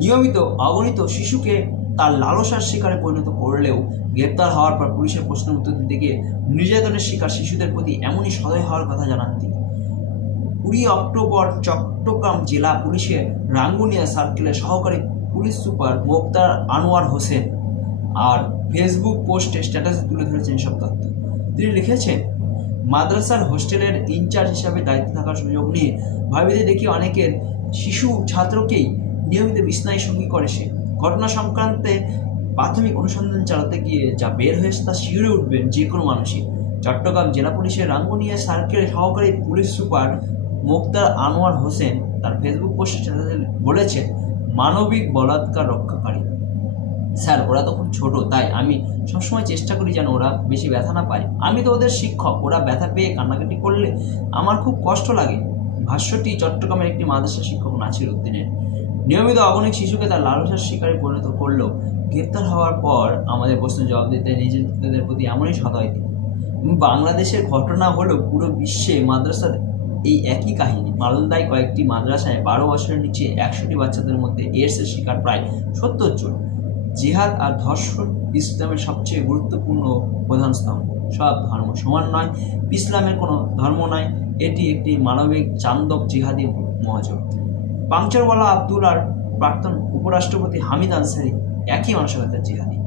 নিয়মিত অগণিত শিশুকে তার লালসার শিকারে পরিণত করলেও গ্রেপ্তার হওয়ার পর পুলিশের প্রশ্নের উত্তর দিতে গিয়ে নির্যাতনের শিকার শিশুদের প্রতি এমনই সদয় হওয়ার কথা জানান তিনি। 20 অক্টোবর চট্টগ্রাম জেলা পুলিশের রাঙ্গুনিয়া সার্কেলের সহকারী পুলিশ সুপার মোক্তার আনোয়ার হোসেন আর ফেসবুক পোস্টে স্ট্যাটাসে তুলে ধরেছেন এসব তথ্য। তিনি লিখেছেন, মাদ্রাসার হোস্টেলের ইনচার্জ হিসাবে দায়িত্ব থাকার সুযোগ নিয়ে ভাবিতে দেখি অনেকের শিশু ছাত্রকেই নিয়মিত বিছনায় সঙ্গী করে সে। ঘটনা সংক্রান্তে প্রাথমিক অনুসন্ধান চালাতে গিয়ে যা বের হয়েছে তা শিউরে উঠবেন যে কোনো মানুষই। চট্টগ্রাম জেলা পুলিশের রাঙ্গুনিয়া সার্কেলের সহকারী পুলিশ সুপার মোক্তার আনোয়ার হোসেন তার ফেসবুক পোস্টে বলেছেন, মানবিক বলাৎকার রক্ষাকারী স্যার, ওরা তখন ছোট, তাই আমি সবসময় চেষ্টা করি যেন ওরা বেশি ব্যথা না পায়। আমি তো ওদের শিক্ষক, ওরা ব্যথা পেয়ে কান্নাকাটি করলে আমার খুব কষ্ট লাগে। ভাষ্যটি চট্টগ্রামের একটি মাদ্রাসা শিক্ষক নাছির উদ্দিনের। নিয়মিত অগণিত শিশুকে তার লালসার শিকারে পরিণত করলেও গ্রেপ্তার হওয়ার পর আমাদের প্রশ্নের জবাব দিতে নিজেদের প্রতি এমনই সদয় তিনি। বাংলাদেশের ঘটনা হলো পুরো বিশ্বে মাদ্রাসার এই একই কাহিনী। মালদায় কয়েকটি মাদ্রাসায় 12 বছরের নিচে 100টি বাচ্চাদের মধ্যে এইডসের শিকার প্রায় 70 জন। জিহাদ আর ধর্ষণ ইসলামের সবচেয়ে গুরুত্বপূর্ণ প্রধান স্তম্ভ। সব ধর্ম সমান নয়, ইসলামের কোনো ধর্ম নয়, এটি একটি মানবিক চান্দব জিহাদি মহাজোট। পাংচারওয়ালা আব্দুল আর প্রাক্তন উপরাষ্ট্রপতি হামিদ আনসারি একই মানসিকতার জিহাদি।